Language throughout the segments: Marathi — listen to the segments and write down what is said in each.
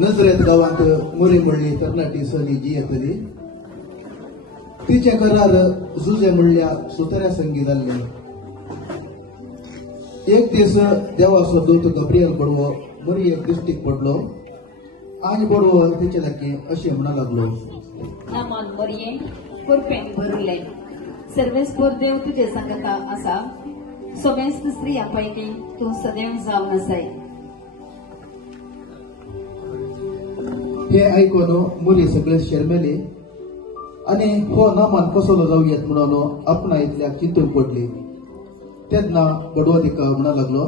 नजरेत गावात मुरी म्हणली तरणाटी सहली जी येतली तिच्या घरार जुजे म्हणल्या सुतऱ्या संगी जाल्ले. एक दीस देवाचो दूत गब्रियल बडवो मुरी एक दिश्टीक पडलो आणि बडवो तिचे लागीं अशें म्हणा लागलो. नामान मरिये कुरपेन भरले सर्वेस्पर देव तुझे सांगता असा सगळ्याच स्त्रिया पैकी तू सदैव जावन आसाय. हे ऐकून मुरी सगळे शर्मेली आणि हो नामान कसलो जाऊ येत म्हणून आपणा इतल्या चिंतून पडली. तेन्ना बडवो तिका म्हणा लागलो.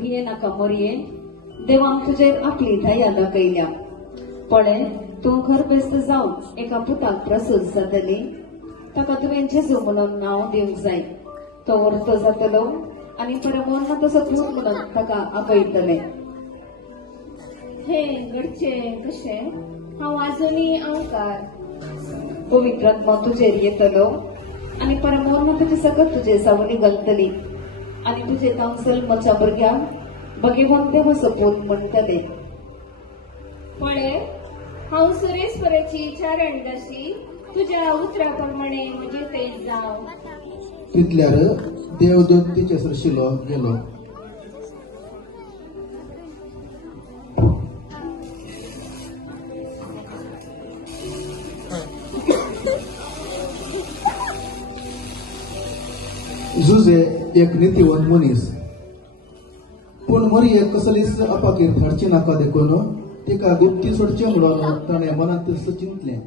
भिये नाका मरिये देवान तुजेर आपली दया दाखयल्या. पळय तू घर बेस्त जावन एका पुताक प्रसूत जातली. ताका तुवें जेजू म्हणून नांव दिवंक जाय. तो वर्तो जातलो आणि परमोन्न तसो पूत म्हणून ताका आपयतले. हे घडचे कशे हांव आजुनी अवकार पवित्र आत्मा तुजेर येतलो आणि परमोन्नताची सकत तुजे सावली घालतली आणि तुझे काउन्सिलच्या भुरग्यांक भगिवंत देवाचो पूत म्हणटले. पळय हांव सुरेश्वराची चारण दासी तुझ्या उतरा प्रमाणे म्हजे तेज जाव. तितल्यार देवदूत तिचे सरशिलो गेलो. जुजे एक नीतिवंत मनीस पूण मरिये कसलीच अपाकीर थारची नाका देखून तिका गुप्ती सोडचे म्हणून ताणें मनांत चिंतलें.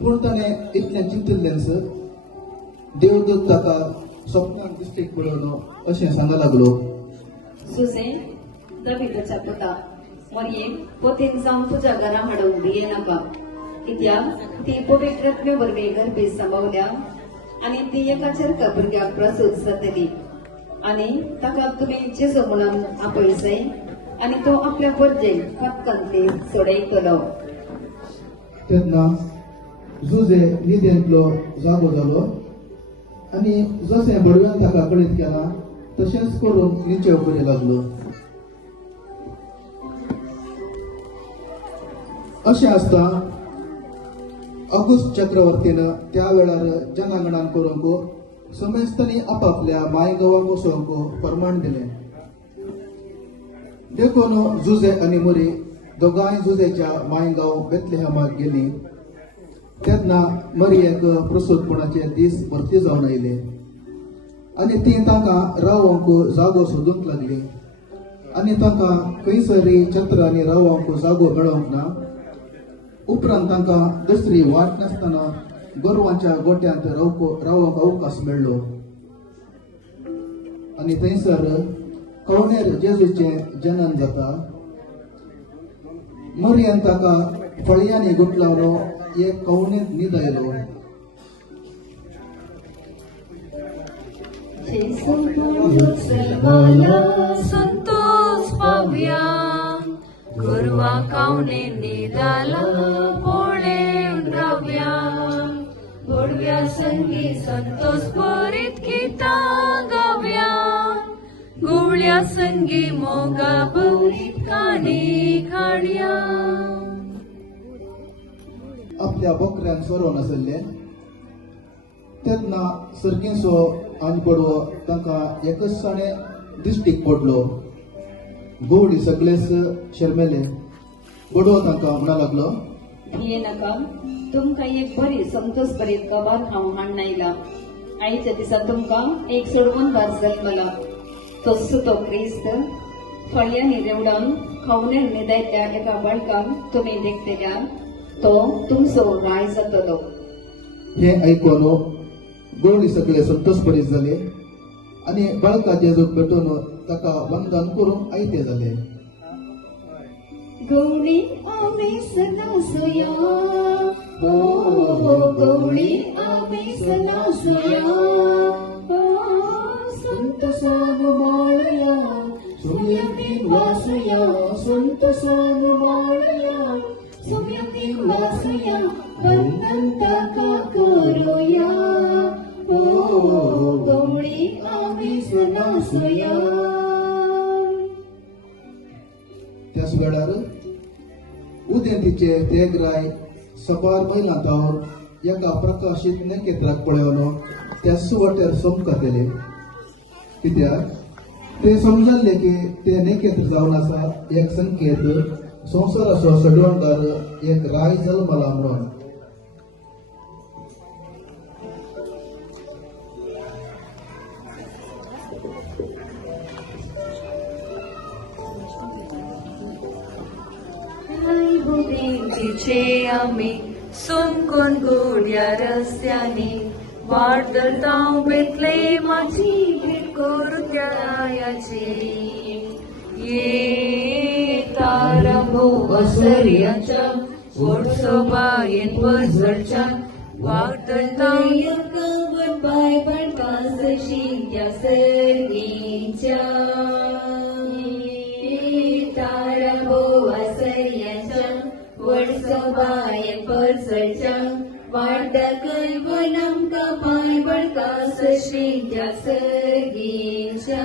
पूण ताणें इतलें चिंतिल्लेंच देवदूत ताका स्वप्नांत दिश्टीक पडून अशें सांगा लागलो. सुजे दाविदाच्या पुता मरिये पोतेक जावन तुझ्या घरा हाडूंक दिये नाका. कित्याक ती पवित्र वरवीं गर्भेत सांभाळल्या आणि ती एका चरका भुरग्याक प्रसूत जातली आणि ताका तुमी जेजू म्हणून आपयचय आणि तो आपल्या गरजेक पटकन ती सोडयतलो. तेन्ना जुजे न्हिदेंतलो जागो जालो आणि जशें बडव्यान ताका कळीत केला तशेंच करून निचेव करूं लागलो. अशें आसता ऑगस्ट चक्रवर्तीन त्या वेळार जनागणान करूंक समेस्तांनी आपापल्या मायगांवाक वचोवंक फर्माण दिलें. देखून जुजे आनी मुरी दोगांय जुजेच्या मायगांव बेतलेहमाक गेलीं. तेन्ना मरियेक प्रसूतपणाचे दीस भरती जावन आयले आनी ती तांकां रावोंक जागो सोदूंक लागली आनी तांकां खंयसरी छत्र आनी रावोंक जागो मेळोंक ना. उपरांत तांकां दुसरी वाट नासतना गोरवांच्या गोट्यांत रावोंक अवकाश मेळ्ळो आनी थंयसर कवणेर जेजूचें जनन जाता. मरियन ताका फळयांनी गुटलावन एक कवणेंत न्हीद आयलो. संतोष पावया गुरवा कावणे निदाला पोळे द्रव्या गोडव्या संगी संतोष बरीत गीता गाव्या गुवळ्या संगी मोगा बरीत कानी खाड्या. आपल्या बोकऱ्यान सोरोन आसले तेन्ना सर्गींचो आनी बडवो तांकां एकच साणे दिश्टीक पडलो. गोवडी सगळेच शर्मेले. बडवो तांकां म्हणा लागलो. भिये नाका तुमकां एक बरी संतोष भरीत गवार हांव हाडून आयला. आयच्या दिसा तुमकां एक सोडवणदार जल्मला. तो सुतो क्रिस्त फळयांनी रेवडावन खवणेर न्हिदयल्या एका बाळकाक तुमी देखतल्या. तो तुमचो राय जातलो. हे ऐकून गोवडी सगळे संतोष भरीत जाले आनी बाळका जेजूक भेटून ताका वंदन करून आयते जाले. गौरी आम्ही सनासया ओ गौरी आम्ही सनासया संतसान माळया सुम्यतीन वासया संतसान माळया सुम्यतीन वासया वंदन ताका करूया ओ गौरी आम्ही सनासया. त्याच वेळार उदेंतीचे तेगराय सबार महिलांतावर एका प्रकाशीत नकेत्राक पळयवन त्या सुवाट्यार समकतले कित्याक ते समजले की ते नकेत्र जावन आसा एक संकेत संसाराचो सडवणदार एक राय जल्मला म्हणून. तिचे आम्ही सोमकोन गोड्या रस्त्याने वाढता बेतले माझी भेट करू त्या रायाची. ये तारा भाऊ असर्याच्या वडसोबायेन बसच्या वाढता यकवट पाय पडकास शिक्या सर्गीच्या. तारा भाऊ असर्याच्या वडसोबाय परसच्या वाढता कल्पनम का पाय पडकास शिक्या सर्गीच्या.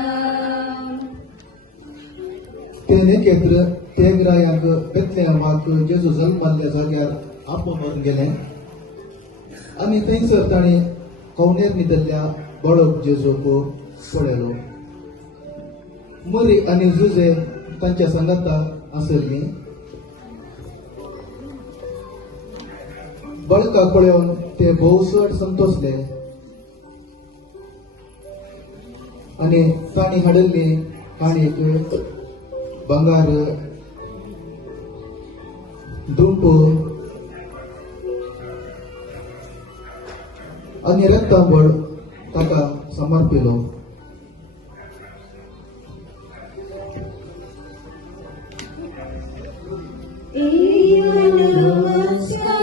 ते नकेत्र तेगरायाक बेतलेहमाक जेजू जल्मल्ल्या जाग्यार आपोवन गेले आनी थंयसर ताणें कवनेर न्हिदल्ल्या बाळक जेजूक पळयलो. मरी आनी जुजे तांच्या सांगाता आसली. बाळकाक पळोवन ते भोवसट संतोसले आनी तांणी हाडिल्ली काणयेक बंगार दुंप आनी रक्तांबळ ताका समर्पिलो. नमस्कार